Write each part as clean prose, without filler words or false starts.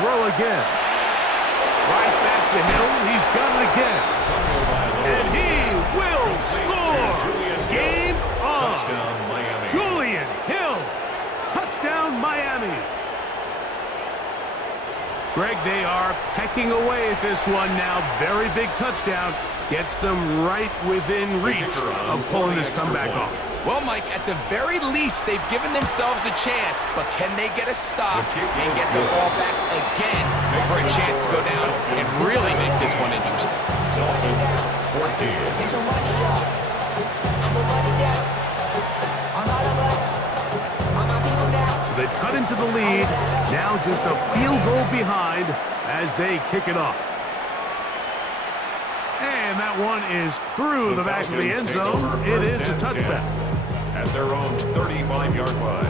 throw again. Right back to Hill. He's got it again. And he will score. Game on. Touchdown, Miami. Julian Hill. Touchdown, Miami. Greg, they are pecking away at this one now. Very big touchdown. Gets them right within reach of pulling this comeback off. Well, Mike, at the very least, they've given themselves a chance, but can they get a stop and get the ball back again for a chance to go down and really make this one interesting? Dolphins 14. So they've cut into the lead. Now just a field goal behind as they kick it off. And that one is through the back of the end zone. It is a touchback. At their own 35-yard line.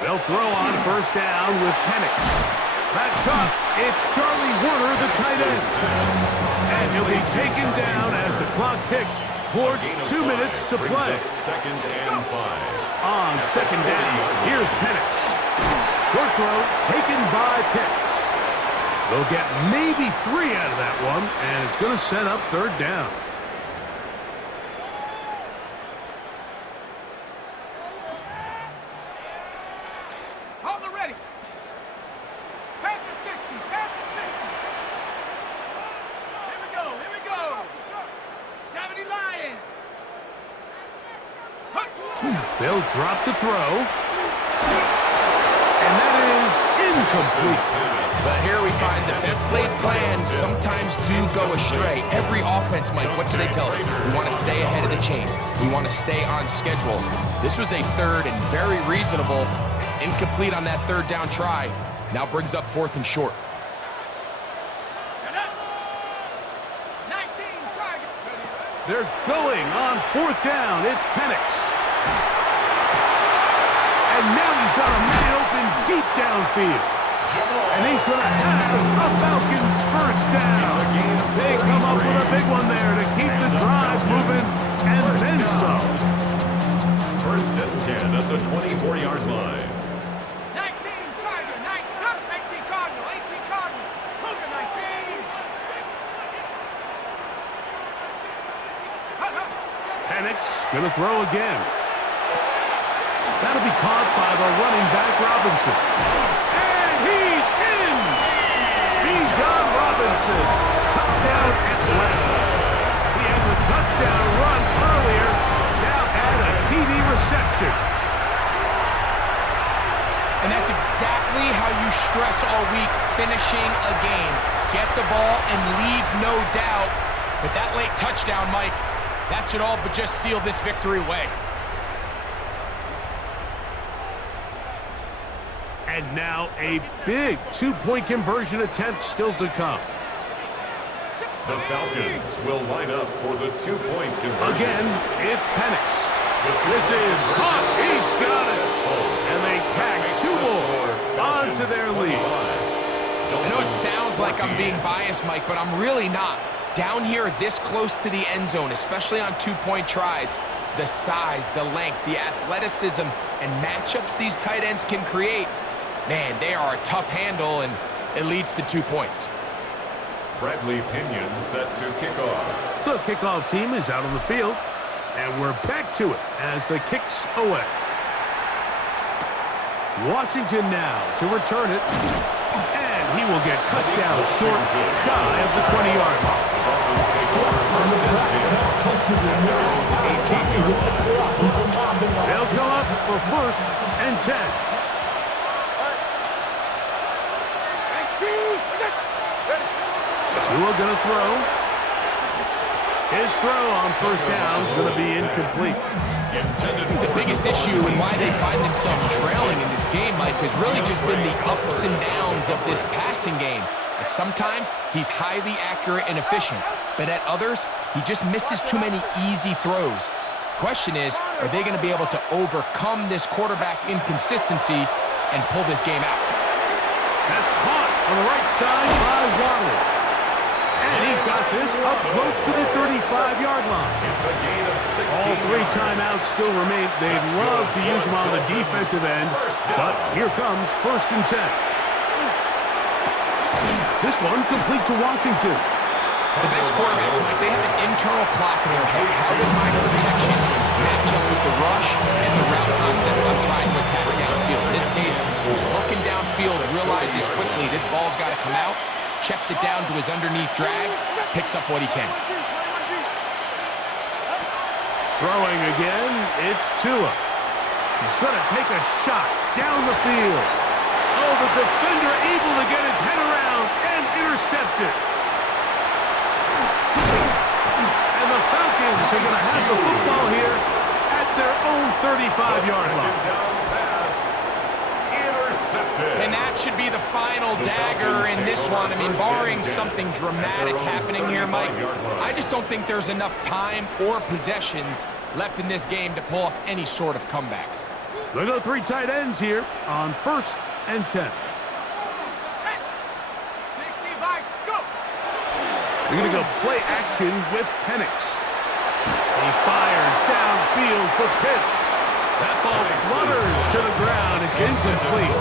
They'll throw on first down with Penix. That's caught. It's Charlie Warner, the tight end. And he'll be taken down as the clock ticks towards 2 minutes to play. Second and 5. On second down, here's Penix. Short throw taken by Pitts. They'll get maybe 3 out of that one, and it's going to set up third down. They'll drop to throw. And that is incomplete. But here we find that best laid plans sometimes do go astray. Every offense, Mike, what do they tell us? We want to stay ahead of the chains. We want to stay on schedule. This was a third and very reasonable. Incomplete on that third down try. Now brings up fourth and short. They're going on fourth down. It's Penix. And now he's got a man open deep downfield. And he's going to have a Falcons first down. They come up with a big one there to keep the drive moving, and then some. First and 10 at the 24-yard line. 19 Tiger, 18 Cardinal, 18 Cardinal, Cougar 19. Penix going to throw again. That'll be caught by the running back, Robinson. And he's in! Bijan Robinson. Touchdown, Atlanta. He had the touchdown run earlier. Now add a TD reception. And that's exactly how you stress all week, finishing a game. Get the ball and leave no doubt. But that late touchdown, Mike, that should all but just seal this victory away. And now a big two-point conversion attempt still to come. The Falcons will line up for the two-point conversion. Again, it's Penix. This is caught. He's got it. And they tag 2 more onto their lead. I know it sounds like I'm being biased, Mike, but I'm really not. Down here this close to the end zone, especially on two-point tries, the size, the length, the athleticism, and matchups these tight ends can create, man, they are a tough handle, and it leads to 2 points. Bradley Pinion set to kick off. The kickoff team is out on the field, and we're back to it as the kick's away. Washington now to return it, and he will get cut down short, shy of the 20-yard line. They'll come up for first and 10. Tua gonna throw. His throw on first down is gonna be incomplete. The biggest issue and why they find themselves trailing in this game, Mike, has really just been the ups and downs of this passing game. At sometimes, he's highly accurate and efficient, but at others, he just misses too many easy throws. Question is, are they going to be able to overcome this quarterback inconsistency and pull this game out? That's caught on the right side by Waddle. And he's got this up close to the 35-yard line. It's a gain of 16. All 3 timeouts still remain. They'd love to use them on the defensive end, but here comes 1st and 10. This one complete to Washington. The best quarterbacks, Mike, they have an internal clock in their head. How does my protection match up with the rush and the route concept I'm trying to attack downfield? In this case, he's looking downfield, realizes quickly this ball's got to come out, checks it down to his underneath drag, picks up what he can. Throwing again, it's Tua. He's going to take a shot down the field. Oh, the defender able to get his head around and intercept it. And the Falcons are going to have the football here at their own 35-yard line. And that should be the final dagger in this one. I mean, barring something dramatic happening here, Mike, I just don't think there's enough time or possessions left in this game to pull off any sort of comeback. They go 3 tight ends here on 1st and 10. 60 vice, go! They're going to go play action with Penix. He fires downfield for Pitts. That ball flutters to the ground. It's incomplete.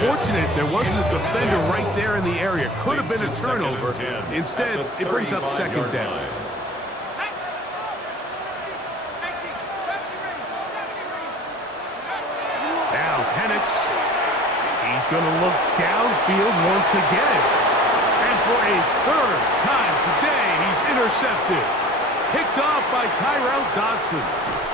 Fortunate there wasn't a defender right there in the area. Could have been a turnover. Instead, it brings up 2nd down. Now Penix. He's going to look downfield once again. And for a 3rd time today, he's intercepted. Picked off by Tyrell Dodson.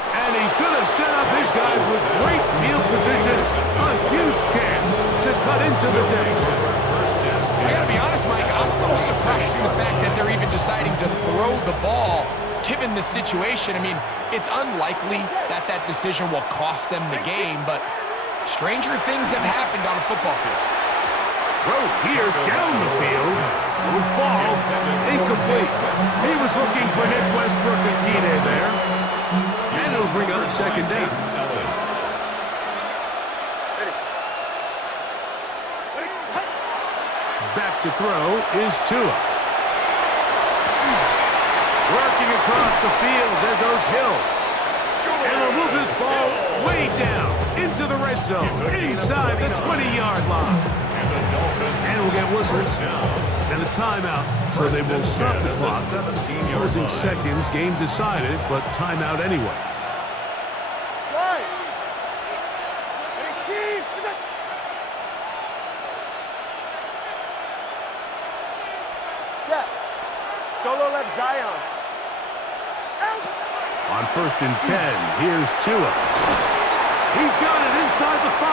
And he's going to set up his guys with great field position. A huge chance to cut into the day. I got to be honest, Mike, I'm a little surprised in the fact that they're even deciding to throw the ball given the situation. I mean, it's unlikely that that decision will cost them the game, but stranger things have happened on a football field. Throw here down the field. Will fall. Incomplete. He was looking for Nick Westbrook and Kine there. And it'll bring up 2nd down. Back to throw is Tua. Working across the field. There goes Hill. And he'll move this ball way down into the red zone, inside the 20-yard line. And we'll get whistles and a timeout, so they will stop the clock. Losing seconds, game decided, but timeout anyway. Step. Solo left Zion. On 1st and 10, here's Tua. He's got it inside the 5.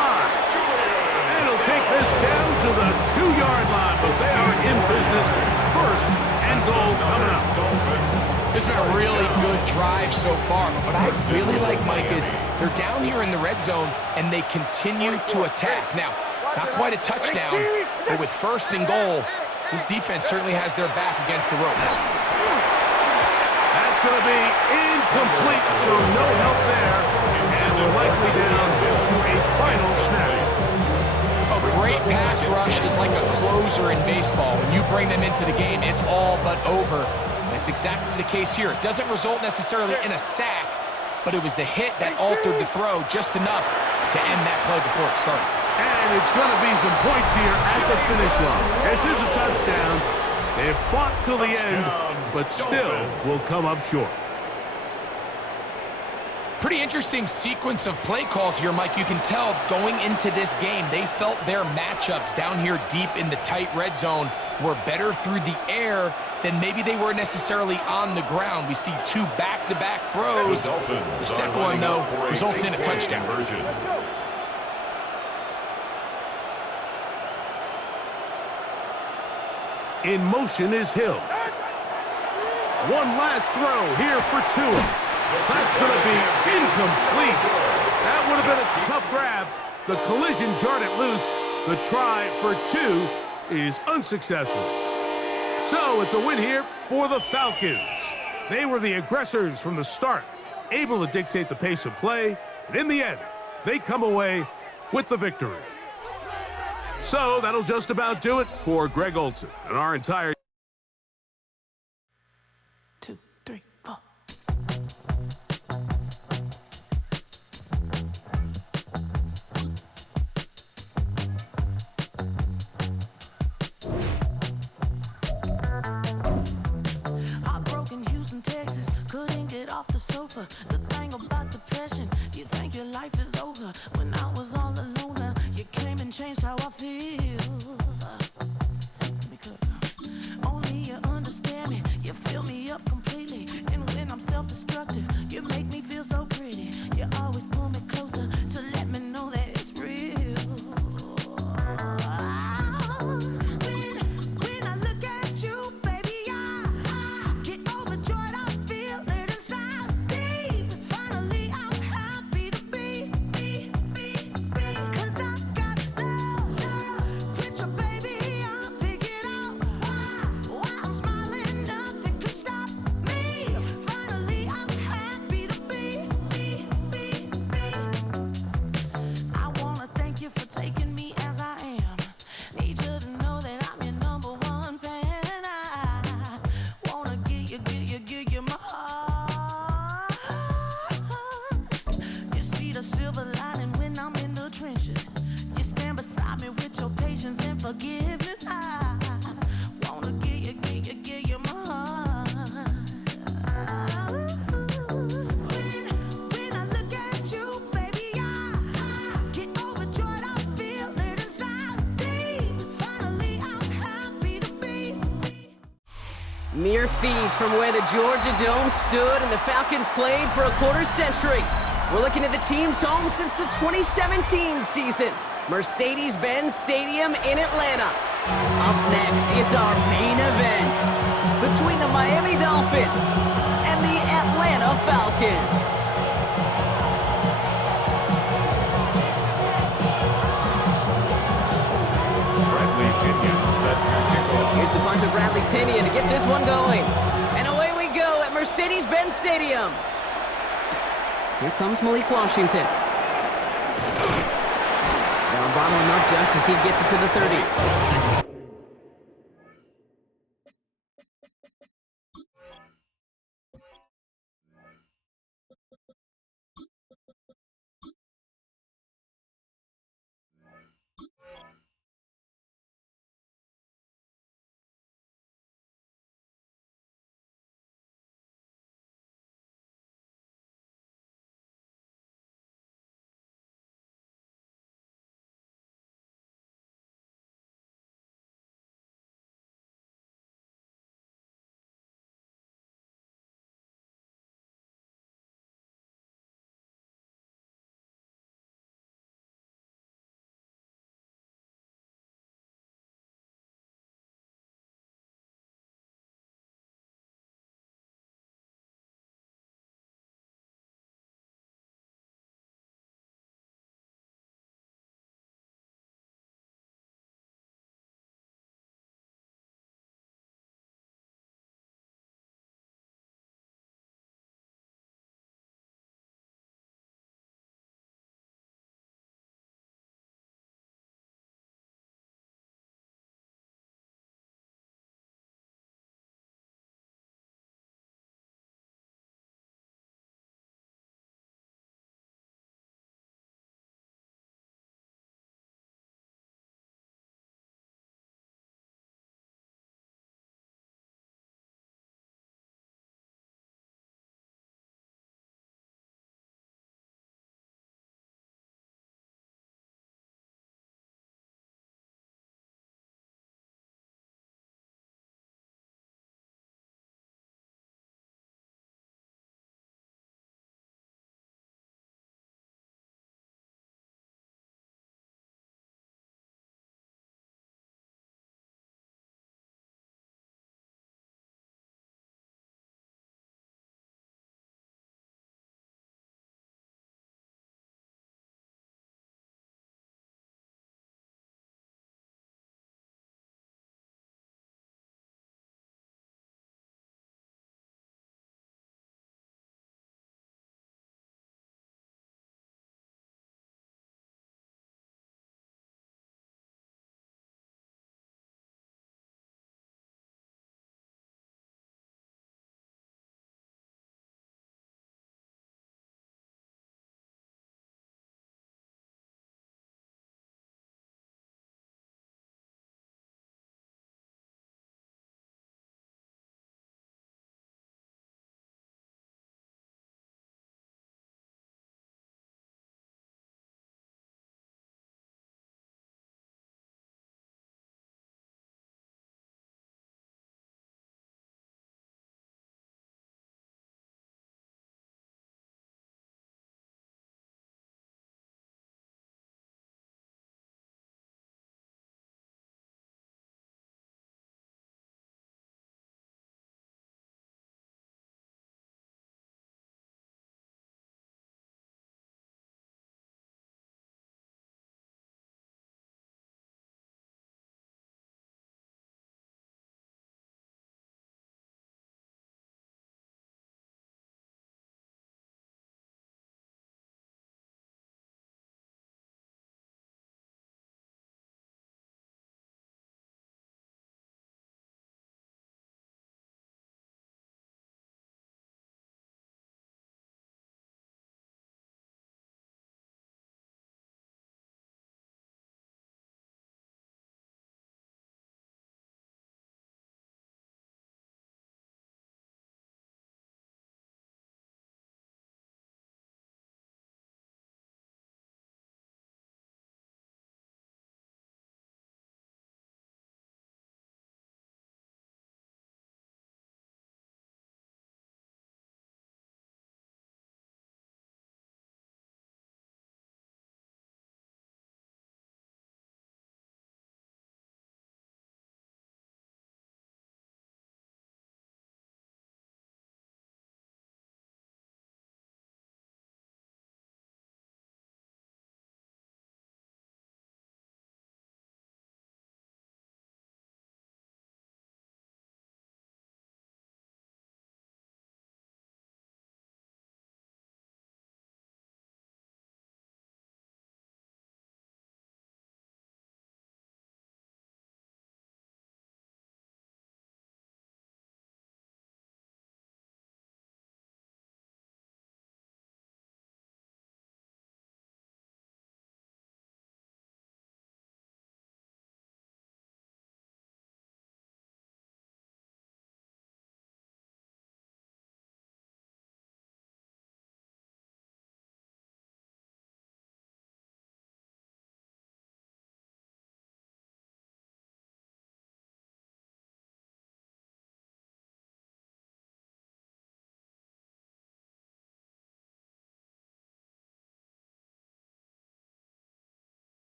And he'll take this down to the 2-yard line, but they are in business. 1st and goal coming up. This has been a really good drive so far. But what I really like, Mike, is they're down here in the red zone, and they continue to attack. Now, not quite a touchdown, but with 1st and goal, this defense certainly has their back against the ropes. That's going to be incomplete, so no help there. And we're likely down to a final snap. A great pass rush is like a closer in baseball. When you bring them into the game, it's all but over. That's exactly the case here. It doesn't result necessarily in a sack, but it was the hit that altered the throw just enough to end that play before it started. And it's going to be some points here at the finish line. This is a touchdown. They've fought till the end, but still will come up short. Pretty interesting sequence of play calls here, Mike. You can tell going into this game, they felt their matchups down here deep in the tight red zone were better through the air than maybe they were necessarily on the ground. We see 2 back-to-back throws. The second one, though, results in a touchdown. In motion is Hill. One last throw here for Tua. That's going to be incomplete. That would have been a tough grab. The collision jarred it loose. The try for 2 is unsuccessful. So it's a win here for the Falcons. They were the aggressors from the start, able to dictate the pace of play, and in the end, they come away with the victory. So that'll just about do it for Greg Olson and our entire 2, 3, 4. Heartbroken Houston, Texas, couldn't get off the sofa. The thing about depression, you think your life is over. When I was all alone, you came and changed how I feel. Let me cook. Only you understand me, you fill me up completely. And when I'm self-destructive, you make me feel so pretty. You always pull me closer to let me know that it's real. When I look at you, baby, I get overjoyed. I feel it inside deep. Finally, I'm happy to be. 'Cause I got love with your baby. I figured out why I'm smiling. Nothing could stop me. Finally, I'm happy to be. I wanna thank you for taking me as I am. Need you to know that I'm your #1 fan. I wanna give you my heart. You see the silver lining when I'm in the trenches. You stand beside me with your patience and forgiveness. I wanna give you my heart. When I look at you, baby, I get overjoyed. I feel it inside deep. Finally, I'm happy to be. Mere fees from where the Georgia Dome stood and the Falcons played for a quarter-century. We're looking at the team's home since the 2017 season, Mercedes-Benz Stadium in Atlanta. Up next, it's our main event between the Miami Dolphins and the Atlanta Falcons. Bradley Pinion set to kick off. Here's the punter, Bradley Pinion, to get this one going. And away we go at Mercedes-Benz Stadium. Here comes Malik Washington. Down bottom enough just as he gets it to the 30.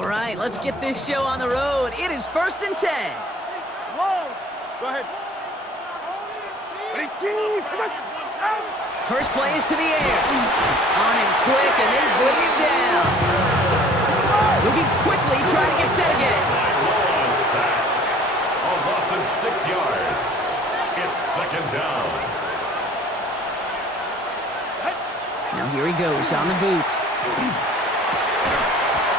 All right, let's get this show on the road. It is 1st and 10. Long. Go ahead. Ready, two, out. First play is to the air. On him quick, and they bring him down. Moving quickly, trying to get set again. Noah sacked. A loss of 6 yards. It's 2nd down. Now here he goes on the boot.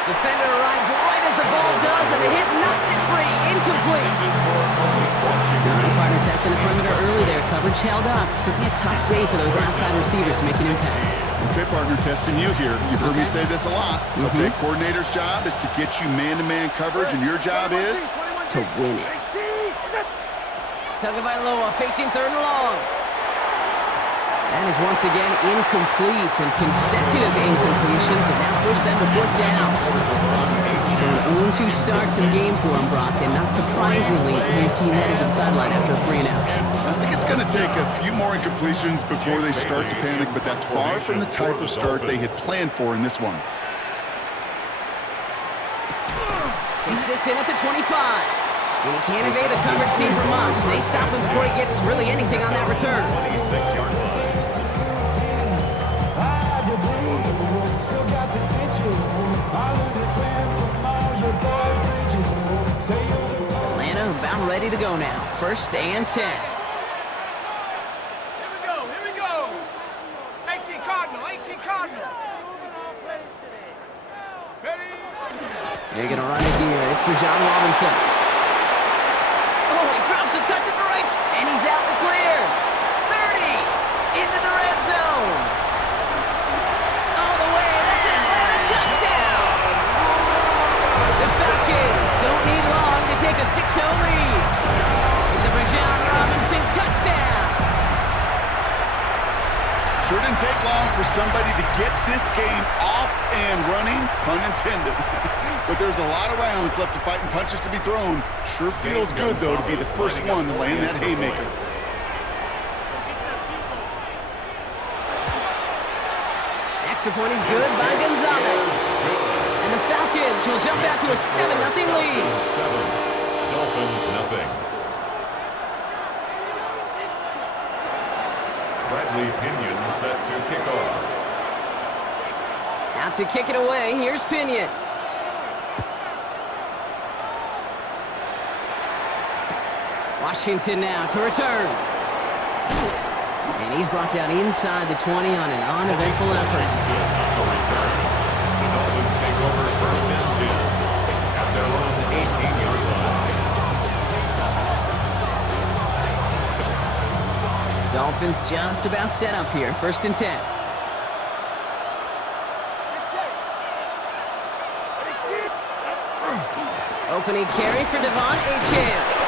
Defender arrives right as the ball does, and the hit knocks it free. Incomplete. All right, partner testing the perimeter early there. Coverage held up. Could be a tough day for those outside receivers to make an impact. Okay, partner, testing you here. You've heard me say this a lot. Okay, coordinator's job is to get you man-to-man coverage, and your job is to win it. Tagovailoa facing 3rd and long. That is once again incomplete, and consecutive incompletions have now pushed them to 4th down. So an 0-2 start to the game for him, Brock, and not surprisingly, his team headed to the sideline after a 3-and-out. I think it's going to take a few more incompletions before they start to panic, but that's far from the type of start they had planned for in this one. Takes this in at the 25. And he can't evade the coverage team for much. They stop him before he gets really anything on that return. 26-yard line. Atlanta about ready to go now. 1st and 10. Here we go. 18 Cardinal, 18 Cardinal. Ready? They're going to run it here. It's Bijan Robinson. Oh, he drops a cut to the right, and he's out the clear. 30 into the red zone. All the way, that's an Atlanta touchdown. The Falcons don't need long to take a 6-0 lead. It's a Bijan Robinson touchdown. Sure didn't take long for somebody to get this game off and running, pun intended. But there's a lot of rounds left to fight and punches to be thrown. Sure feels good, though, to be the first one to land that haymaker. Extra point is good by Gonzalez. And the Falcons will jump out to a 7-0 lead. 7. Dolphins, nothing. Bradley Pinion set to kick off. Out to kick it away, here's Pinion. Washington now to return. And he's brought down inside the 20 on an uneventful effort. The return. The Dolphins take over 1st and 10 at their own 18-yard line. Dolphins just about set up here. 1st and 10. Opening carry for Devon Achane.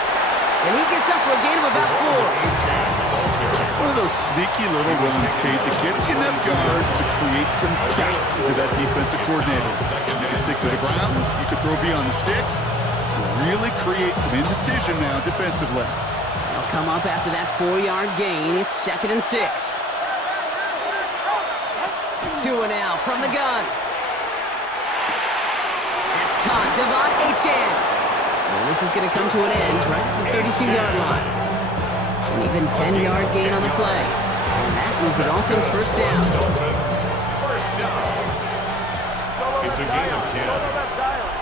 And he gets up for a gain of about 4. It's one of those sneaky little runs, Kate, that gets you enough yards to create some doubt to that defensive coordinator. You can stick to the ground, you can throw beyond the sticks, really create some indecision now defensively. They'll come up after that 4-yard gain. It's 2nd and 6. Tua now from the gun. That's caught. Devon Achane. And this is going to come to an end right at the 32-yard line. An even 10-yard gain on the play. And that was the Dolphins' 1st down. Dolphins, 1st down. It's a gain of 10.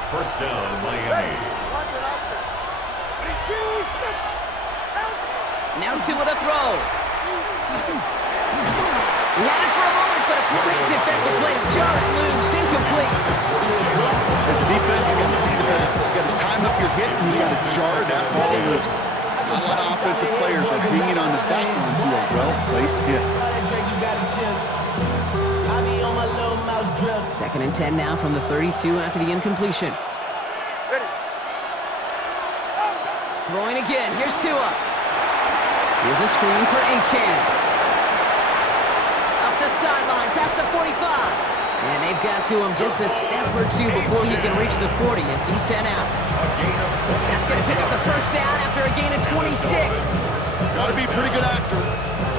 1st down, Miami. Now Tua to throw. He had it for a moment, but a great defensive play to jar it loose. Incomplete. As a defense, you got to see the pass. You got to time up your hit, and you got to jar that ball loose. A lot of offensive players are hanging on the back line to a well-placed hit. 2nd and 10 now from the 32 after the incompletion. Throwing again. Here's Tua. Here's a screen for Achane. Up the sideline, past the 45. And they've got to him just a step or two before he can reach the 40 as he's sent out. That's going to pick up the 1st down after a gain of 26. Got to be a pretty good actor.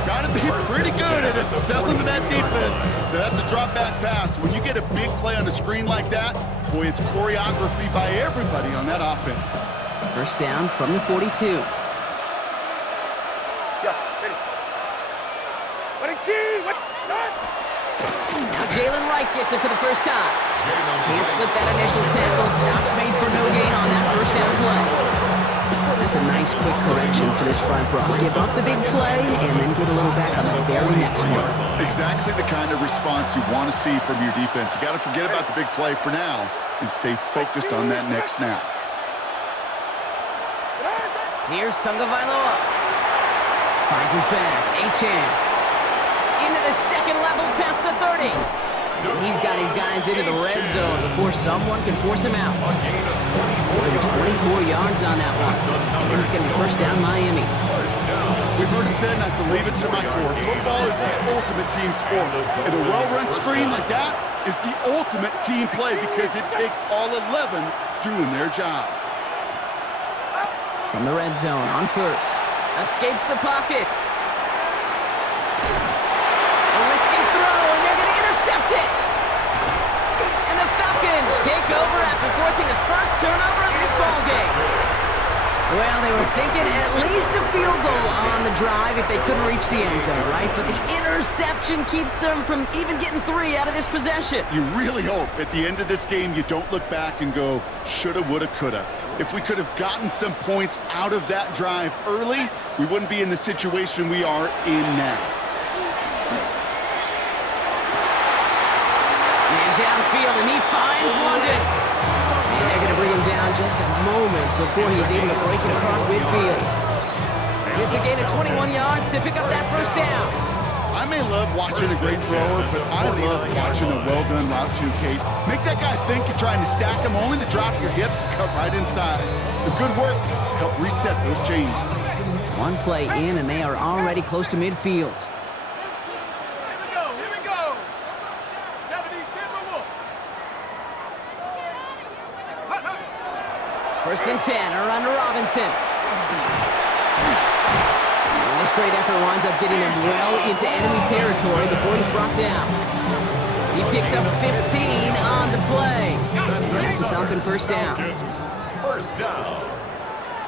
Got got to be pretty good at selling to that defense. That's a drop back pass. When you get a big play on the screen like that, boy, it's choreography by everybody on that offense. First down from the 42. Now Jalen Wright gets it for the first time. Can't slip that initial tackle. Stops made for no gain on that first down play. That's a nice quick correction for this front row. Give up the big play and then get a little back on the very next one. Exactly the kind of response you want to see from your defense. You got to forget about the big play for now and stay focused on that next snap. Here's Tagovailoa. Finds his back. Achane. Into the second level past the 30. And he's got his guys into the red zone before someone can force him out. More than 24 yards on that one. And it's going to be first down Miami. We've heard it said, and I believe it to my core, football is the ultimate team sport. And a well-run screen like that is the ultimate team play because it takes all 11 doing their job. From the red zone on first. Escapes the pocket. A risky throw, and they're going to intercept it. And the Falcons take over after forcing the first turnover of this ballgame. Well, they were thinking at least a field goal on the drive if they couldn't reach the end zone, right? But the interception keeps them from even getting 3 out of this possession. You really hope at the end of this game you don't look back and go, shoulda, woulda, coulda. If we could have gotten some points out of that drive early, we wouldn't be in the situation we are in now. Man downfield, and he finds London. And they're going to bring him down just a moment before he's able to break it across midfield. It's a gain of 21 yards to pick up that first down. I may love watching a great thrower, but I love watching a well-done route too, Kate. Make that guy think you're trying to stack him only to drop your hips and cut right inside. Some good work to help reset those chains. One play in, and they are already close to midfield. Here we go. 70 Timberwolves. First and 10, around to Robinson. And this great effort winds up getting him well into enemy territory before he's brought down. He picks up 15 on the play. So that's a Falcon first down. First down.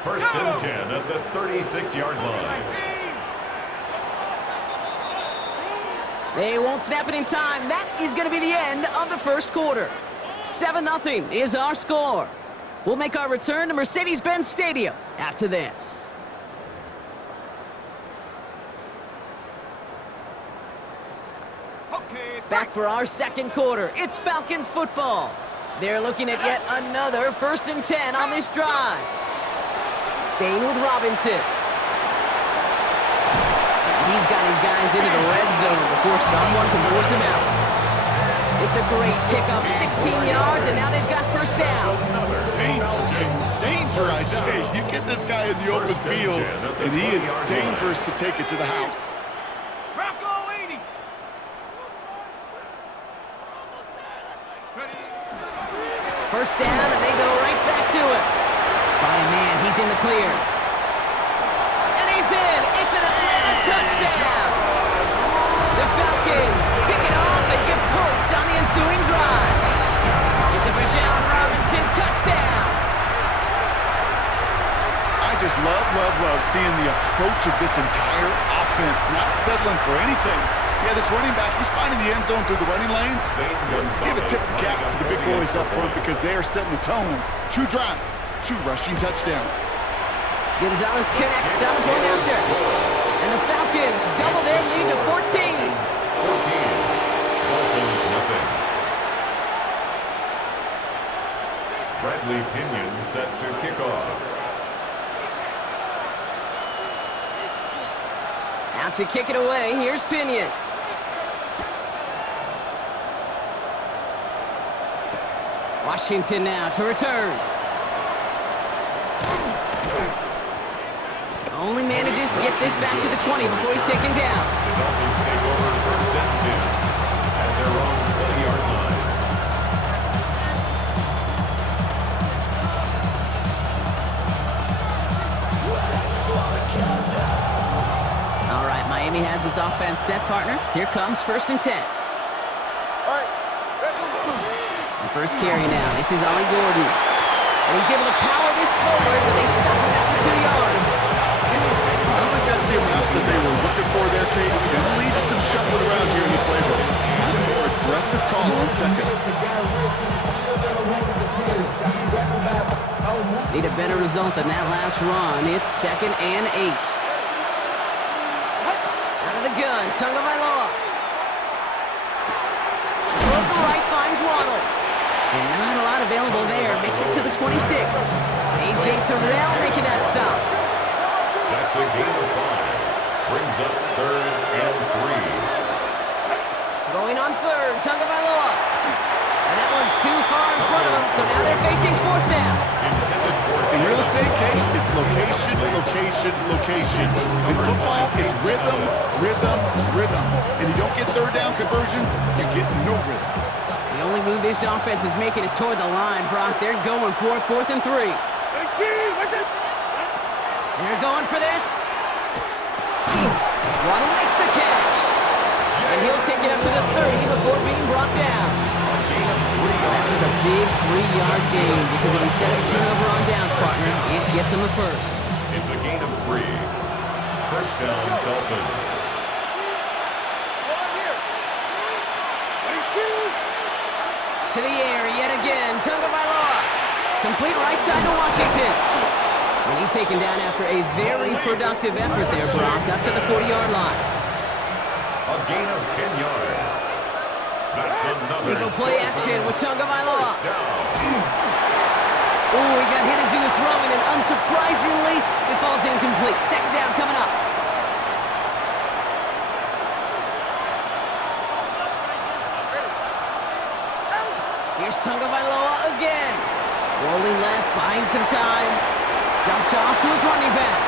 First and 10 at the 36-yard line. They won't snap it in time. That is going to be the end of the first quarter. 7-0 is our score. We'll make our return to Mercedes-Benz Stadium after this. Back for our second quarter. It's Falcons football. They're looking at yet another first and 10 on this drive. Staying with Robinson. He's got his guys into the red zone before someone can force him out. It's a great pickup, 16 yards, and now they've got first down. Danger, I say. You get this guy in the open field, and he is dangerous to take it to the house. Rocco 80. First down, and they go right back to it. By a man, he's in the clear. And he's in. It's a touchdown. The Falcons pick it off and get points on the ensuing drive. It's a Bijan Robinson touchdown. I just love seeing the approach of this entire offense, not settling for anything. Yeah, this running back, he's finding the end zone through the running lanes. Let's give a tip of the cap to the big boys up front because they are setting the tone. 2 drives, 2 rushing touchdowns. Gonzalez connects on the point after. And the Falcons double their lead to 14. 14. Dolphins nothing. Bradley Pinion set to kick off. Out to kick it away, here's Pinion. Washington now to return. Only manages to get this back to the 20 before he's taken down. The Dolphins take over first and 10 at their own 20-yard line. All right, Miami has its set, partner. Here comes 1st and 10. The first carry now. This is Ollie Gordon. And he's able to power this forward, but they stop him after 2 yards. I don't think that's the amount that they were looking for there, Kate. Gonna lead to some shuffling around here in the playbook. A more aggressive call on second. Need a better result than that last run. It's 2nd and 8. Out of the gun, Tagovailoa. Over the right finds Waddle. And not a lot available there. Makes it to the 26. A.J. Terrell making that stop. That's a gain of 5. Brings up 3rd and 3. Going on 3rd, Tagovailoa. And that one's too far in front of him, so now they're facing 4th down. In real estate, Kate, it's location, location, location. In football, it's rhythm, rhythm, rhythm. And you don't get 3rd down conversions, you get no rhythm. The only move this offense is making is toward the line, Brock. They're going for 4th and 3. They're going for this. Waddle makes the catch. And he'll take it up to the 30 before being brought down. That was a big 3-yard gain because of instead of a turnover on downs, partner, it gets him the first. It's a gain of 3. 1st down, Dolphins. To the air yet again, Tagovailoa. Complete right side to Washington. And he's taken down after a very productive effort there, Brock, up to the 40-yard line. A gain of 10 yards. That's another Legal play action with Tagovailoa. First down. Oh, he got hit as he was throwing, and unsurprisingly, it falls incomplete. 2nd down coming up. Here's Tagovailoa again. Rolling left, buying some time. Dumped off to his running back.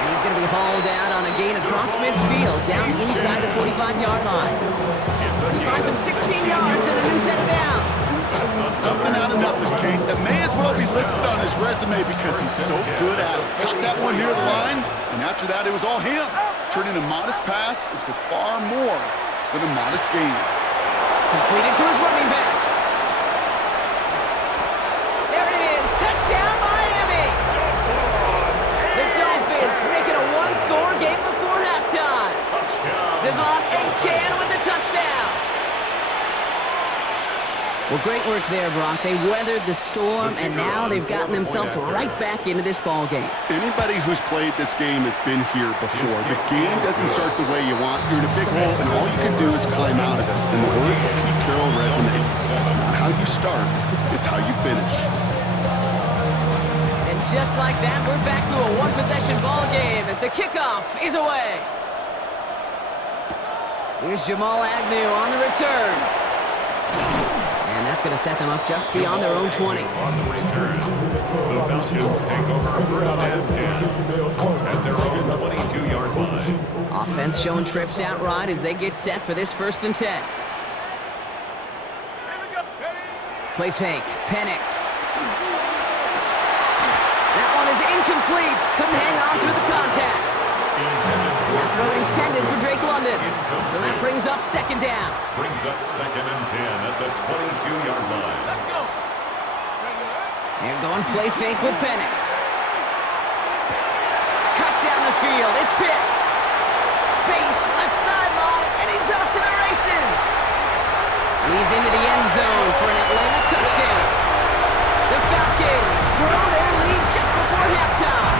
And he's going to be hauled out on a gain across midfield, down inside the 45-yard line. He finds him 16 yards and a new set of downs. Something out of nothing, Kate. That may as well be listed on his resume because he's so good at it. Caught that one near the line, and after that, it was all him. Turning a modest pass into far more than a modest gain. Completed to his running back. There it is. Touchdown, Miami. The Dolphins making a one-score game before halftime. Touchdown. Devon Achane with the touchdown. Well, great work there, Brock. They weathered the storm, and now they've gotten themselves right back into this ball game. Anybody who's played this game has been here before. The game doesn't start the way you want. You're in a big hole, and all you can do is climb out of it. And the words of Pete Carroll resonate. It's not how you start, it's how you finish. And just like that, we're back to a one-possession ball game as the kickoff is away. Here's Jamal Agnew on the return. And that's going to set them up just beyond their own 20. On the return, the Falcons take over 1st and 10 at their own 22-yard line. Offense showing trips out right as they get set for this 1st and 10. Play fake, Penix. That one is incomplete. Couldn't hang on through the contact. That throw intended for Drake London. So that brings up 2nd down. Brings up 2nd and 10 at the 22-yard line. Let's go. They're going play fake with Penix. Cut down the field. It's Pitts. Space, left sideline, and he's off to the races. He's into the end zone for an Atlanta touchdown. The Falcons grow their lead just before halftime.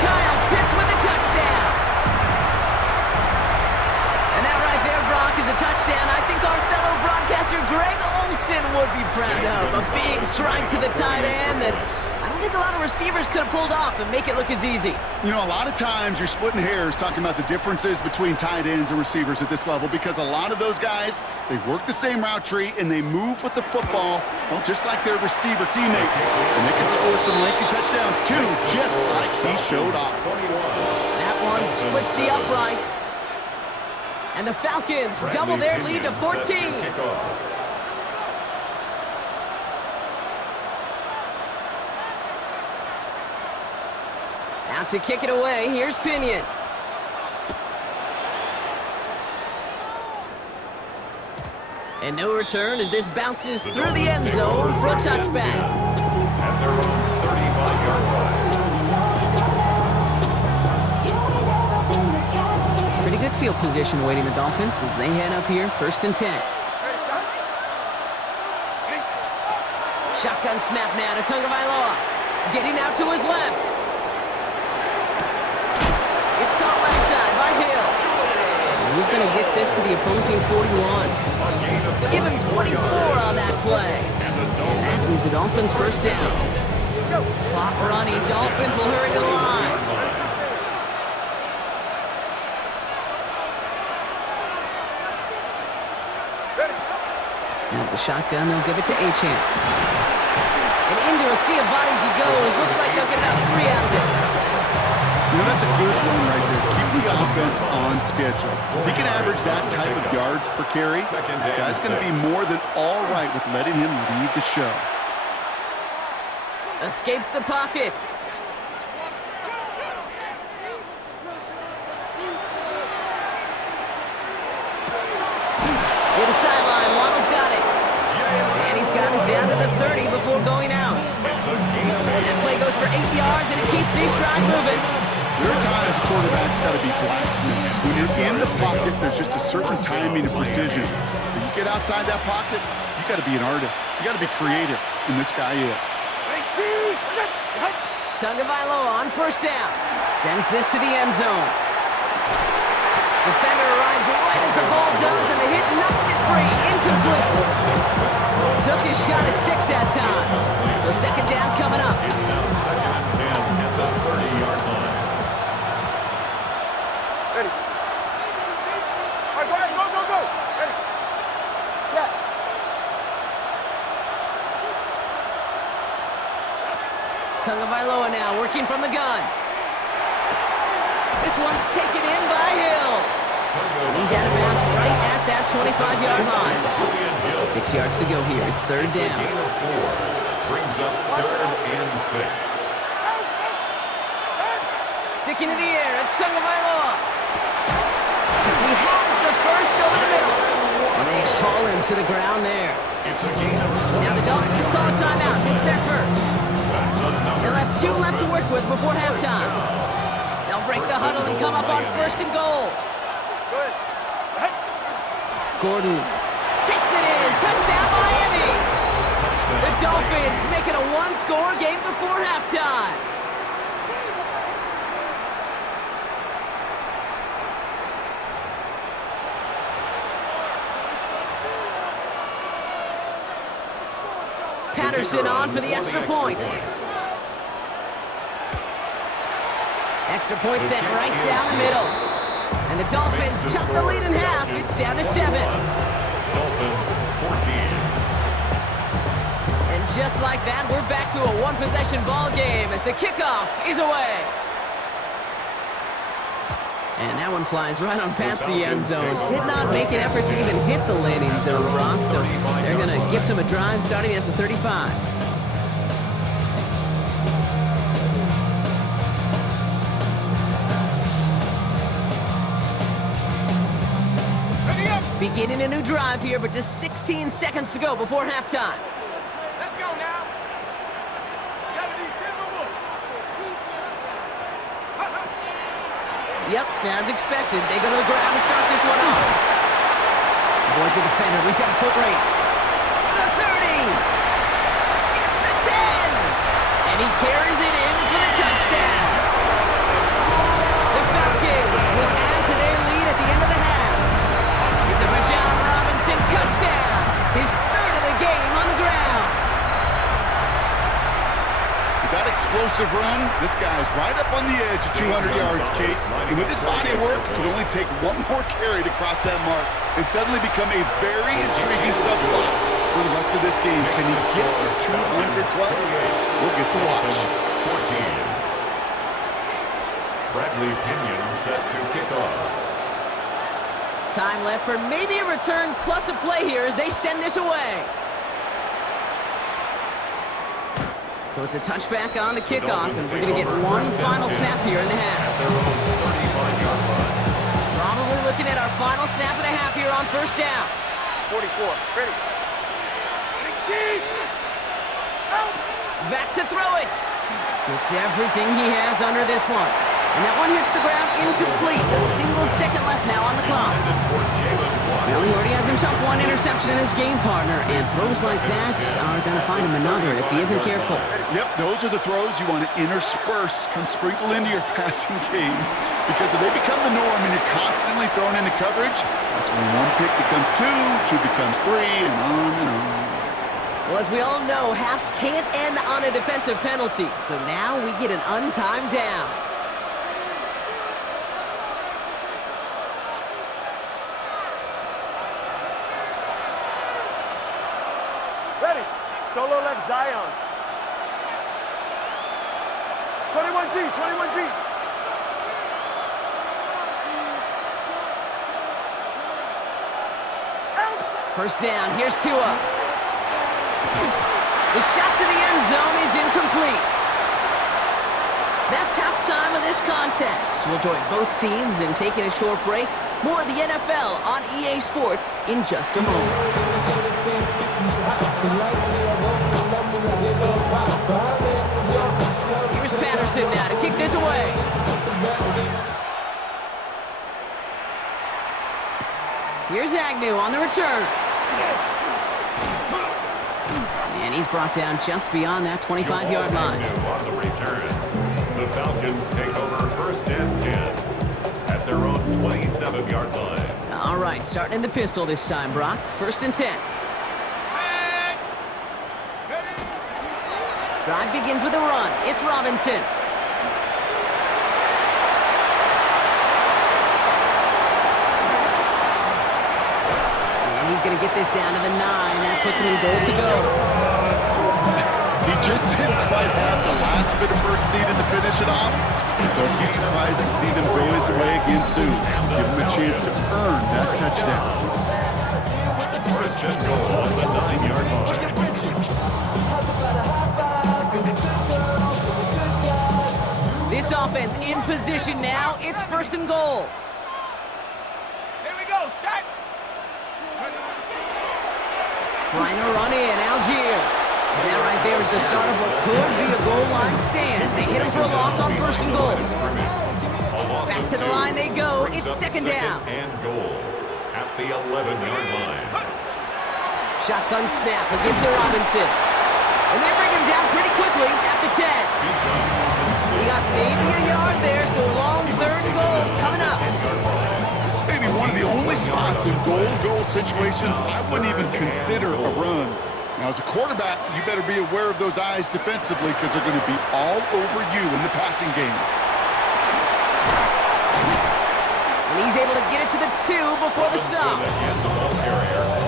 Kyle Pitts with a touchdown. And that right there, Brock, is a touchdown I think our fellow broadcaster Greg Olsen would be proud of. A big strike to the tight end that I don't think a lot of receivers could have pulled off and make it look as easy. You know, a lot of times you're splitting hairs talking about the differences between tight ends and receivers at this level because a lot of those guys, they work the same route tree and they move with the football, well, just like their receiver teammates. And they can score some lengthy touchdowns too, just like he showed off. That one splits the uprights. And the Falcons double their lead to 14. Out to kick it away, here's Pinion. And no return as this bounces through the end zone for a touchback. At their own 35-yard line. Pretty good field position awaiting the Dolphins as they head up here, 1st and 10. Shotgun snap now to Tagovailoa. Getting out to his left. It's caught left side by Hill. And he's going to get this to the opposing 41. Give him 24 on that play. And that means the Dolphins 1st down. Clock running. Dolphins will hurry to the line. And the shotgun, they'll give it to Achane. And into a sea of bodies he goes. Looks like they'll get about 3 out of it. You know, that's a good one right there. Keep the offense on schedule. If he can average that type of yards per carry, this guy's going to be more than all right with letting him lead the show. Escapes the pocket. Near the sideline, Waddle's got it. And he's got it down to the 30 before going out. And that play goes for 8 yards, and it keeps these drive moving. There are times quarterbacks got to be blacksmiths. When you're in the pocket, there's just a certain timing and precision. But you get outside that pocket, you got to be an artist. You got to be creative, and this guy is. Tagovailoa on 1st down. Sends this to the end zone. Defender arrives right as the ball does, and the hit knocks it free. Incomplete. Took his shot at 6 that time. So 2nd down coming up. It's now 2nd and 10 at the 30-yard line. Ready. All right, go ahead, go. Ready. Scat. Tagovailoa now working from the gun. This one's taken in by Hill. And he's out of bounds right at that 25-yard line. 6 yards to go here. It's 3rd down. Gain of 4 brings up 3rd and 6. Sticking to the air. It's Tagovailoa. He has the first over the middle. And they haul him to the ground there. It's a gain of 20. Now the Dolphins call a timeout. It's their first. They'll have 2 left to work with before halftime. They'll break the huddle and come up on 1st and goal. Gordon takes it in. Touchdown, Miami. The Dolphins make it a 1-score game before halftime. Patterson on for the extra point. Extra point sent right down the middle. And the Dolphins chop the lead in half. It's down to 7. Dolphins 14. And just like that, we're back to a 1-possession ball game as the kickoff is away. And that one flies right on past the end zone. Did not make an effort to even hit the landing zone, Brock. So they're going to gift him a drive starting at the 35. Beginning a new drive here, but just 16 seconds to go before halftime. Let's go now. 70-10. Yep, as expected, they go to the ground to start this one off. Avoids a defender. We've got a foot race. The 30. Gets the 10. And he carries it in for the touchdown. The Falcons will add to their lead at the end of the half. It's a Bijan Robinson touchdown. His 3rd of the game on the ground. That explosive run, this guy's right up on the edge of 200 yards, Kate. And with his body work, it could only take one more carry to cross that mark and suddenly become a very intriguing subplot for the rest of this game. Can he get to 200 plus? We'll get to watch. 14. Bradley Pinion set to kick off. Time left for maybe a return plus a play here as they send this away. So it's a touchback on the kickoff, and we're going to get one final snap here in the half. Probably looking at our final snap of the half here on 1st down. 44. Ready. Deep. Out. Back to throw it. Gets everything he has under this one. And that one hits the ground incomplete. A single second left now on the clock. Well, he already has himself one interception in his game, partner, and throws like that are going to find him another if he isn't careful. Yep, those are the throws you want to intersperse, kind of sprinkle into your passing game, because if they become the norm and you're constantly thrown into coverage, that's when one pick becomes two becomes three, and on and on. Well, as we all know, halves can't end on a defensive penalty, so now we get an untimed down. Ready. Solo left Zion. 21G, 21G. Out. First down, here's Tua. The shot to the end zone is incomplete. That's halftime of this contest. We'll join both teams in taking a short break. More of the NFL on EA Sports in just a moment. Here's Patterson now to kick this away. Here's Agnew on the return. And he's brought down just beyond that 25-yard line. On the return, the Falcons take over first and 10 at their own 27-yard line. All right, starting in the pistol this time, Brock. First and 10. Drive begins with a run. It's Robinson. And he's going to get this down to the 9. That puts him in goal to go. He just didn't quite have the last bit of burst needed to finish it off. Don't be surprised to see them go his way again soon. Give him a chance to earn that touchdown. First and goal on the 9-yard line. This offense in position now. It's first and goal. Here we go. Set. Trying to run in, Algier. And that right there is the start of what could be a goal line stand. They hit him for a loss on first and goal. Back to the line they go. It's second down. And goal at the 11-yard line. Shotgun snap against Robinson. And they bring him down pretty quickly at the 10. He got maybe a yard there, so a long third and goal coming up. This is maybe one of the only spots in goal situations I wouldn't even consider a run. Now, as a quarterback, you better be aware of those eyes defensively because they're going to be all over you in the passing game. And he's able to get it to the 2 before the stop.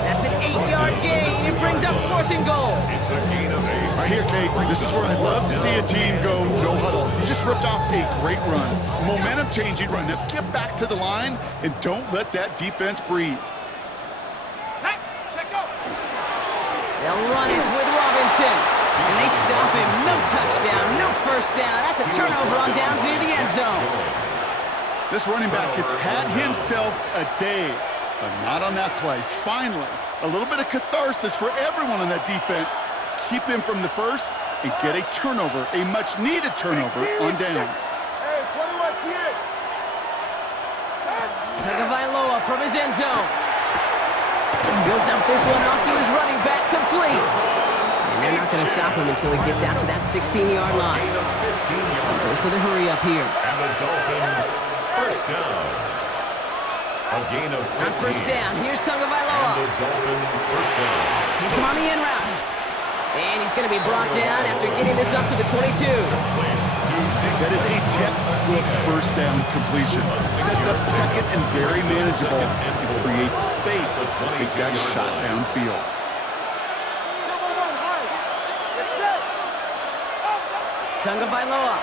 That's an 8-yard gain. It brings up fourth and goal. It's a gain of 8. Right here, Kate, this is where I love to see a team go no huddle. You just ripped off a great run. Momentum-changing run. Now get back to the line and don't let that defense breathe. Set. Check go. They'll run it with Robinson. And they stop him. No touchdown, no first down. That's a turnover on downs near the end zone. This running back has had himself a day, but not on that play. Finally, a little bit of catharsis for everyone on that defense to keep him from the first and get a turnover, a much-needed turnover on downs. Hey, 21 TA. Tagovailoa from his end zone. He'll dump this one off to his running back, complete. And they're not going to stop him until he gets out to that 16-yard line. Those are the hurry up here. And the Dolphins first down. A gain of 15. On first down, here's And the Tagovailoa. Dolphins first down. Hits him on the in route. And he's going to be brought down after getting this up to the 22. That is a textbook first down completion. Sets up second and very manageable and creates space to take that shot downfield. Tagovailoa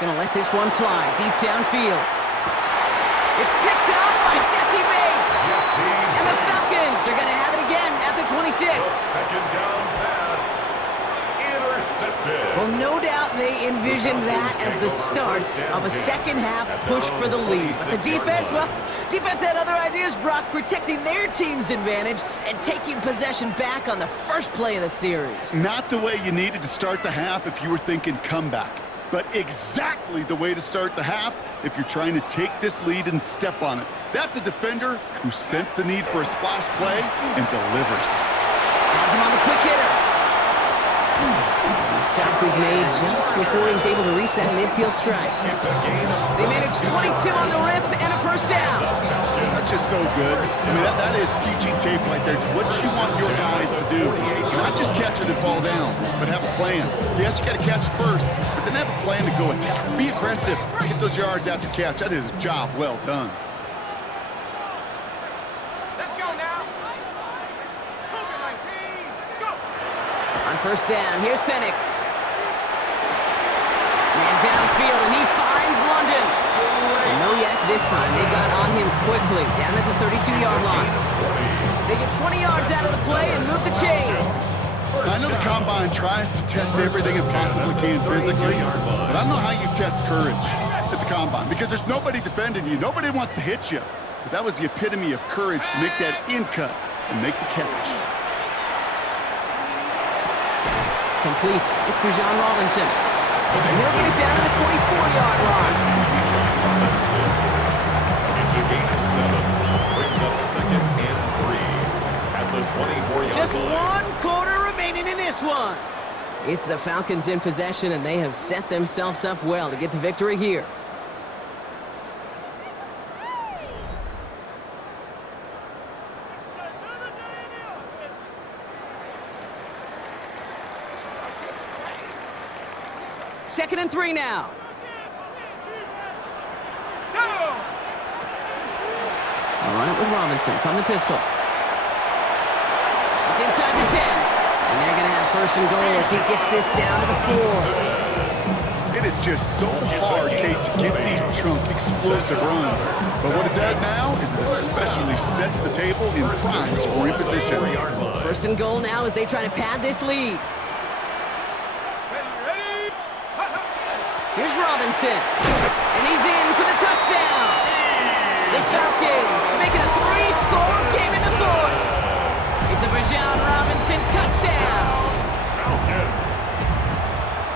gonna let this one fly deep downfield. It's picked up by Jesse Bates. And the Falcons are gonna have it again at the 26. Second down pass. Intercepted. Well, no doubt they envisioned that as the start of a second-half push for the lead. But the defense, well, defense had other ideas, Brock, protecting their team's advantage and taking possession back on the first play of the series. Not the way you needed to start the half if you were thinking comeback, but exactly the way to start the half if you're trying to take this lead and step on it. That's a defender who sensed the need for a splash play and delivers. Has him on the quick hitter. The stop was made just before he's able to reach that midfield strike. They managed 22 on the rip and a first down. That's just so good. I mean, that is teaching tape right there. It's what you want your guys to do. To not just catch it and fall down, but have a plan. Yes, you got to catch it first, but then have a plan to go attack. Be aggressive. Get those yards after catch. That is a job well done. Let's go now. Cougar 19, go. On first down, here's Penix. Man downfield, and he finds London. And no yak this time. They got on him quickly, down at the 32-yard line. They get 20 yards out of the play and move the chains. I know the Combine tries to test everything it possibly can physically, but I don't know how you test courage at the Combine because there's nobody defending you. Nobody wants to hit you. But that was the epitome of courage to make that in cut and make the catch. Complete. It's Bijan Robinson. And he'll get it down to the 24-yard line. It's a gain of 7. Brings up second and 3 at the 24-yard line. Just 1 quarter remaining in this one. It's the Falcons in possession, and they have set themselves up well to get the victory here. Second and 3 now. All right, with Robinson from the pistol. It's inside the 10. And they're going to have first and goal as he gets this down to the 4. It is just so hard, Kate, to get these chunk, explosive runs. But what it does now is it especially sets the table in prime scoring position. First and goal now as they try to pad this lead. Here's Robinson, and he's in for the touchdown. The Falcons making a 3-score game in the 4th. It's a Bijan Robinson touchdown.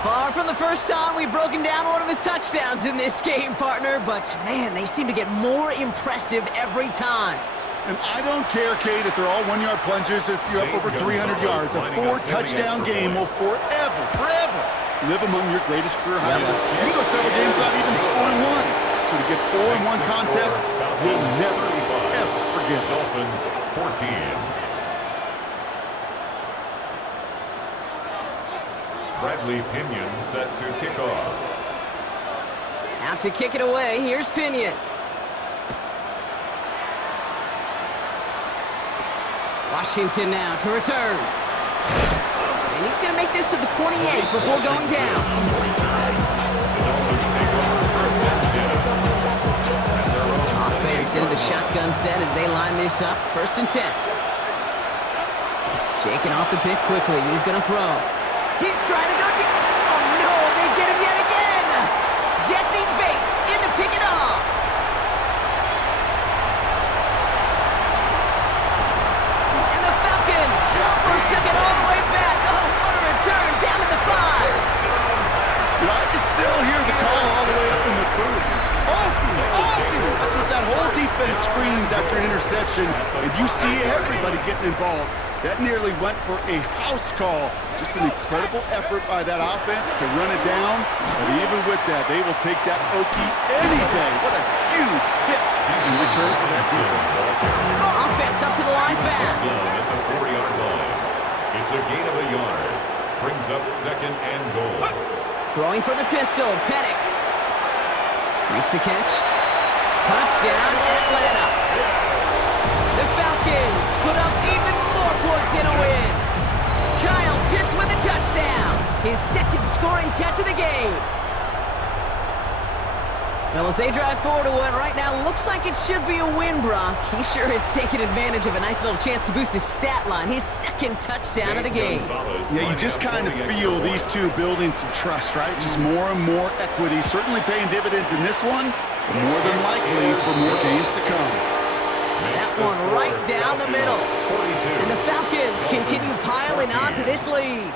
Far from the first time we've broken down one of his touchdowns in this game, partner, but man, they seem to get more impressive every time. And I don't care, Kate, if they're all 1-yard plunges, if you're up over 300 yards. A 4-touchdown game will forever live among your greatest career highlights. You can go several games without even scoring one. So to get 4 in one contest, we'll never, ever forget. Dolphins 14. Bradley Pinion set to kick off. Out to kick it away, here's Pinion. Washington now to return. And he's going to make this to the 28 before going down. Offense into the shotgun set as they line this up. First and 10. Shaking off the pick quickly. He's going to throw. He's trying to go deep. Oh, no, they get him yet again. Jesse Bates in to pick it off. And the Falcons almost took it all the way back. Oh, what a return down to the 5. You know, I can still hear the call all the way up in the booth. That's what that whole defense screams after an interception, and you see everybody getting involved. That nearly went for a house call. Just an incredible effort by that offense to run it down. But even with that, they will take that Okie any day. What a huge hit in return for that defense. Offense up to the line fast. At the 40-yard line. It's a gain of a yard. Brings up second and goal. Throwing for the pistol, Penix. Makes the catch. Touchdown, Atlanta. The Falcons put up even more points in a win. Kyle Pitts with a touchdown. His second scoring catch of the game. Well, as they drive forward to what right now looks like it should be a win, Brock. He sure has taken advantage of a nice little chance to boost his stat line. His second touchdown of the game. Yeah, you just kind of feel these two building some trust, right? Just more and more equity. Certainly paying dividends in this one, but more than likely for more games to come. That one right down the middle. And the Falcons continue piling onto this lead.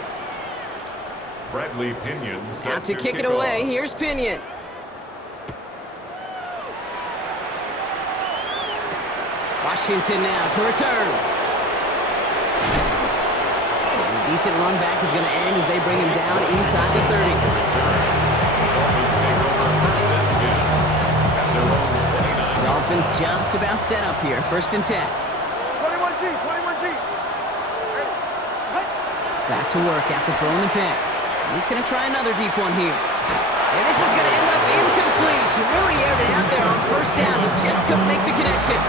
Bradley Pinion Out to kick it away. Here's Pinion. Washington now to return. And a decent run back is going to end as they bring him down inside the 30. Dolphins just about set up here. 1st and 10. 21G, 21G. Ready. Back to work after throwing the pick. And he's going to try another deep one here. And this is going to end up incomplete. He really aired it out there on 1st down, but just couldn't make the connection.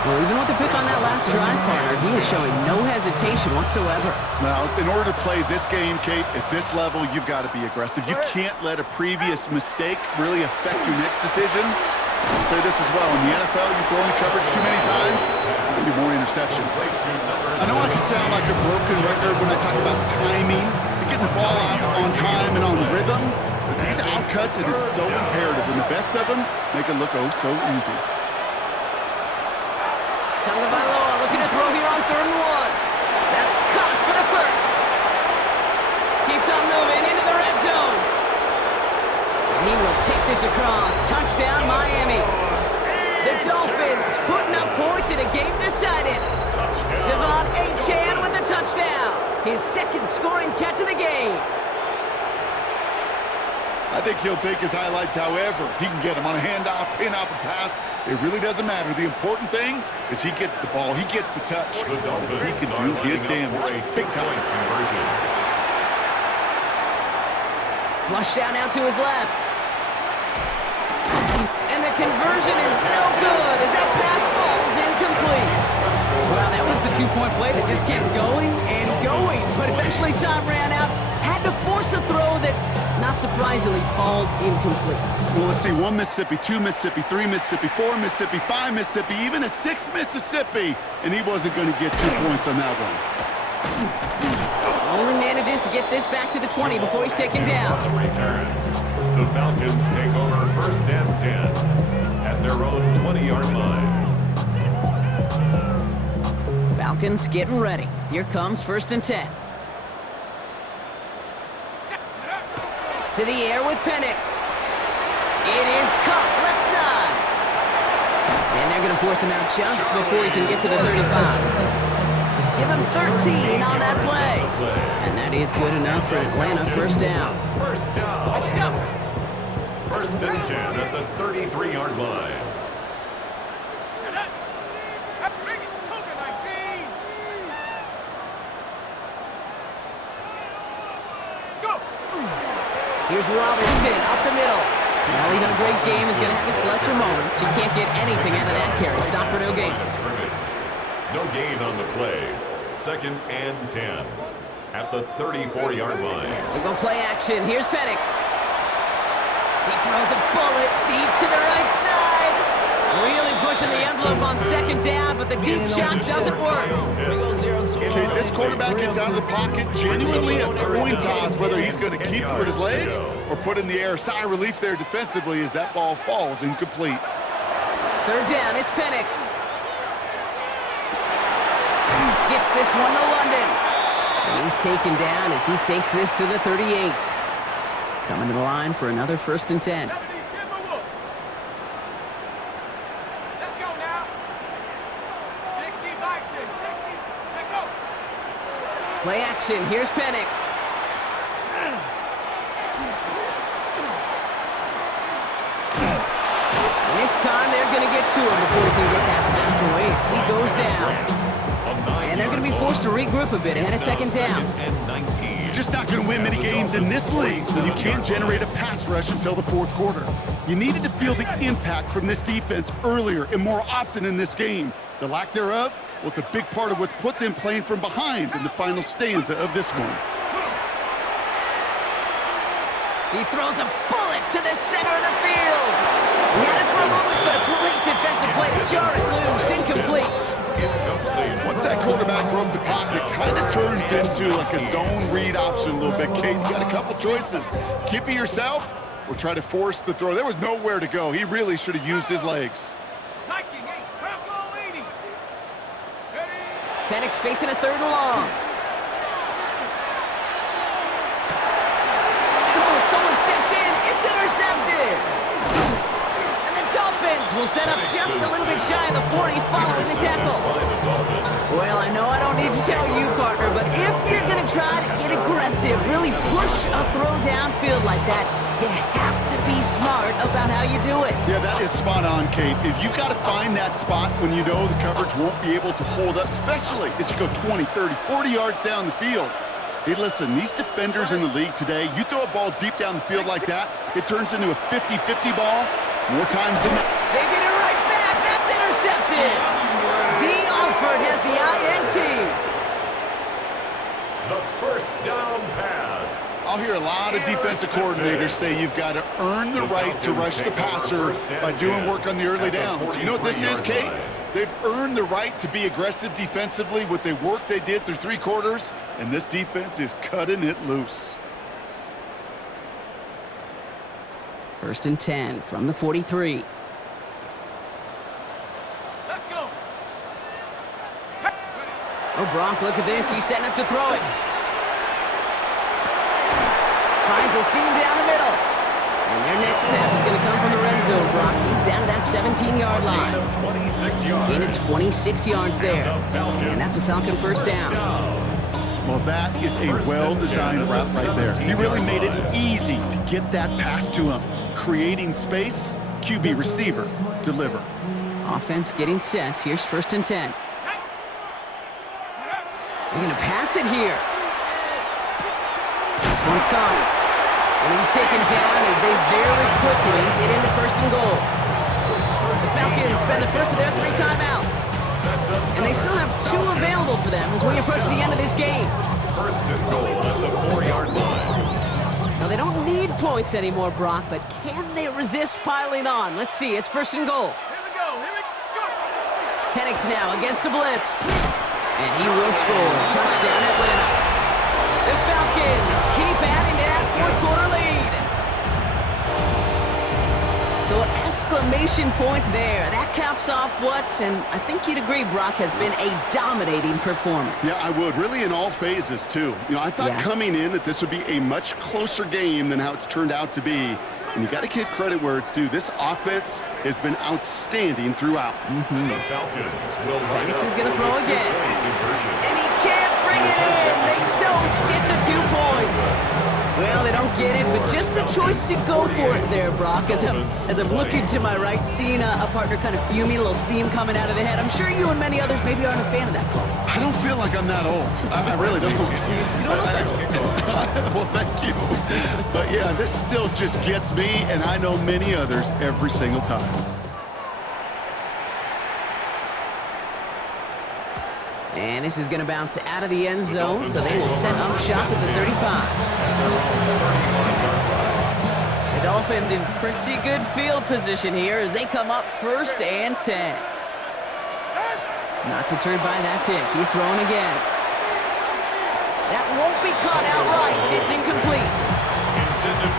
Well, even with the pick on that last drive, partner, he was showing no hesitation whatsoever. Now, in order to play this game, Kate, at this level, you've got to be aggressive. You can't let a previous mistake really affect your next decision. I'll say this as well. In the NFL, you throw into coverage too many times, there'll be more interceptions. I know I can sound like a broken record when I talk about timing and getting the ball out on time and on rhythm, but these outcuts, it is so imperative, and the best of them make it look oh so easy. Tagovailoa looking to throw here on 3rd and 1. That's caught for the first. Keeps on moving into the red zone. And he will take this across. Touchdown, Miami. The Dolphins putting up points in a game decided. Devon Achane with the touchdown. His 2nd scoring catch of the game. I think he'll take his highlights however he can get them on a handoff, pin off a pass. It really doesn't matter. The important thing is he gets the ball, he gets the touch. He can do his damage. Big time. Flush down now to his left. And the conversion is no good as that pass falls incomplete. Wow, that was the 2-point play that just kept going and going. But eventually time ran out. Had to force a throw that, not surprisingly, falls incomplete. Well, let's see. 1 Mississippi, 2 Mississippi, 3 Mississippi, 4 Mississippi, 5 Mississippi, even a 6 Mississippi. And he wasn't going to get 2 points on that one. Only manages to get this back to the 20 before he's taken down. The Falcons take over 1st and 10 at their own 20-yard line. Falcons getting ready. Here comes 1st and 10. To the air with Penix. It is caught left side. And they're going to force him out just before he can get to the 35. Give him 13 on that play. And that is good enough for Atlanta. 1st down. 1st down. 1st and 10 at the 33-yard line. Here's Robinson up the middle. Well, even a great game is going to have its lesser moments. You can't get anything out of that carry. Stop for no gain. No gain on the play. 2nd and 10 at the 34-yard line. We go play action. Here's Penix. He throws a bullet deep to the right side. Really pushing the envelope on 2nd down, but the deep shot doesn't work. Okay, this quarterback gets out of the pocket, genuinely a coin toss, whether he's going to keep it with his legs or put in the air. Sigh of relief there defensively as that ball falls incomplete. 3rd down, it's Penix. Gets this one to London. And he's taken down as he takes this to the 38. Coming to the line for another 1st and 10. Play action. Here's Penix. And this time they're going to get to him before he can get that pass away as he goes down. And they're going to be forced to regroup a bit ahead of 2nd down. You're just not going to win many games in this league when you can't generate a pass rush until the 4th quarter. You needed to feel the impact from this defense earlier and more often in this game. The lack thereof, well, it's a big part of what's put them playing from behind in the final stanza of this one. He throws a bullet to the center of the field. He had it for a moment, but a great defensive play to jar it loose. Incomplete. Once that quarterback broke the pocket, kind of turns into like a zone read option a little bit. Kate, you got a couple choices. Keep it yourself or try to force the throw. There was nowhere to go. He really should have used his legs. Penix facing a 3rd and long. Oh, someone stepped in. It's intercepted. And the Dolphins will set up just a little bit shy of the 40 following the tackle. Well, I know I don't need to tell you, partner, but if you're going to try to get aggressive, really push a throw downfield like that, you have to be smart about how you do it. Yeah, that is spot on, Kate. If you got to find that spot when you know the coverage won't be able to hold up, especially as you go 20, 30, 40 yards down the field. Hey, listen, these defenders in the league today, you throw a ball deep down the field like that, it turns into a 50-50 ball more times than not. They get it right back. That's intercepted. D. Alford has the INT. The first down pass. I'll hear a lot of defensive coordinators say you've got to earn the right to rush the passer by doing work on the early downs. You know what this is, Kate? They've earned the right to be aggressive defensively with the work they did through 3 quarters, and this defense is cutting it loose. 1st and 10 from the 43. Let's go. Oh, Brock, look at this. He's setting up to throw it. Finds a seam down the middle. And their next snap is going to come from the red zone, Brock. He's down to that 17-yard line. Gain of 26 yards there. And that's a Falcon first down. Well, that is a well-designed route right there. He really made it easy to get that pass to him. Creating space, QB receiver, deliver. Offense getting set. Here's 1st and 10. They're going to pass it here. This one's caught. And he's taken down as they very quickly get into 1st and goal. The Falcons spend the first of their 3 timeouts. And they still have 2 available for them as we approach the end of this game. 1st and goal at the 4-yard line. Now, they don't need points anymore, Brock, but can they resist piling on? Let's see. It's 1st and goal. Here we go. Penix now against a blitz. And he will score. Touchdown, Atlanta. The Falcons keep adding to that 4th quarter lead. So an exclamation point there. That caps off what, and I think you'd agree, Brock, has been a dominating performance. Yeah, I would. Really in all phases, too. You know, I thought coming in that this would be a much closer game than how it's turned out to be. And you got to give credit where it's due. This offense has been outstanding throughout. The Falcons will Penix is going to throw again. And he can't bring it in. They don't get the 2 points. Well, they don't get it, but just the choice to go for it there, Brock. As I'm looking to my right, seeing a partner kind of fuming, a little steam coming out of the head. I'm sure you and many others maybe aren't a fan of that call. I don't feel like I'm that old. I really don't. You don't look that old. Well, thank you. But yeah, this still just gets me, and I know many others every single time. And this is going to bounce out of the end zone, so they will set up shop at the 35. The Dolphins in pretty good field position here as they come up 1st and 10. Not deterred by that pick. He's throwing again. That won't be caught outright. It's incomplete.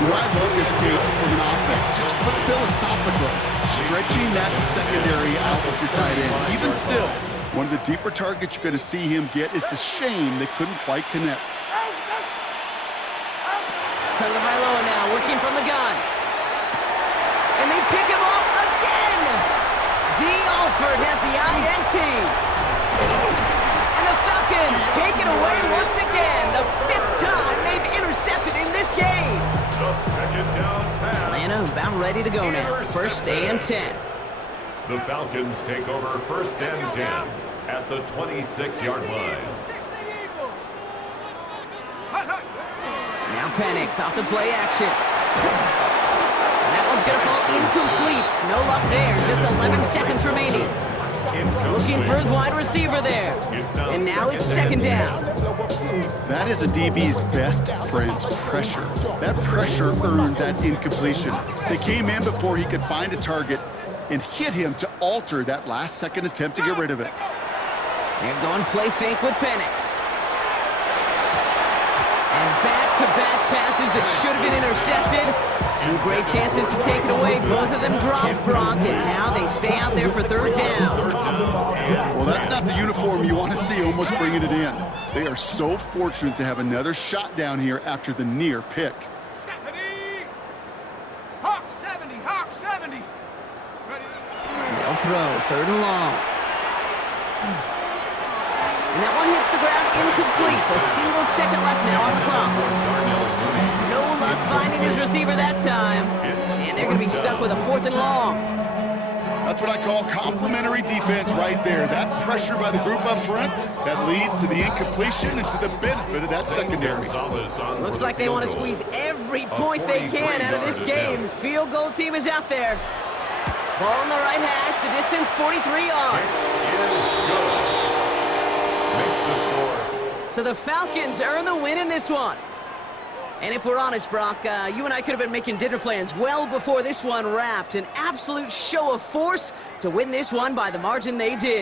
Well, I love this game from an offense. Just philosophically, stretching that secondary out with your tight end. Even still, one of the deeper targets you're going to see him get. It's a shame they couldn't quite connect. Tagovailoa now working from the gun. And they pick him off again. D. Alford has the INT. And the Falcons take it away once again. The 5th time they've intercepted in this game. The 2nd down pass. Atlanta about ready to go now. 1st and 10. The Falcons take over 1st and 10 at the 26-yard line. Now Penix off the play action. And that one's going to fall incomplete. No luck there. Just 11 seconds remaining. Looking for his wide receiver there. And now it's second down. That is a DB's best friend's pressure. That pressure earned that incompletion. They came in before he could find a target and hit him to alter that last-second attempt to get rid of it. They're going play fake with Penix. And back-to-back passes that should have been intercepted. Two great chances to take it away. Both of them dropped, Brock, and now they stay out there for third down. Well, that's not the uniform you want to see almost bringing it in. They are so fortunate to have another shot down here after the near pick. 70! Hawk 70! Hawk 70! Ready? They'll throw, third and long. And that one hits the ground incomplete. A single second left now on the clock. No luck finding his receiver that time. And they're going to be stuck with a fourth and long. That's what I call complimentary defense right there. That pressure by the group up front, that leads to the incompletion and to the benefit of that secondary. Looks like they want to squeeze every point they can out of this game. Field goal team is out there. Ball on the right hash, the distance 43 yards. Makes the score. So the Falcons earn the win in this one. And if we're honest, Brock, you and I could have been making dinner plans well before this one wrapped. An absolute show of force to win this one by the margin they did.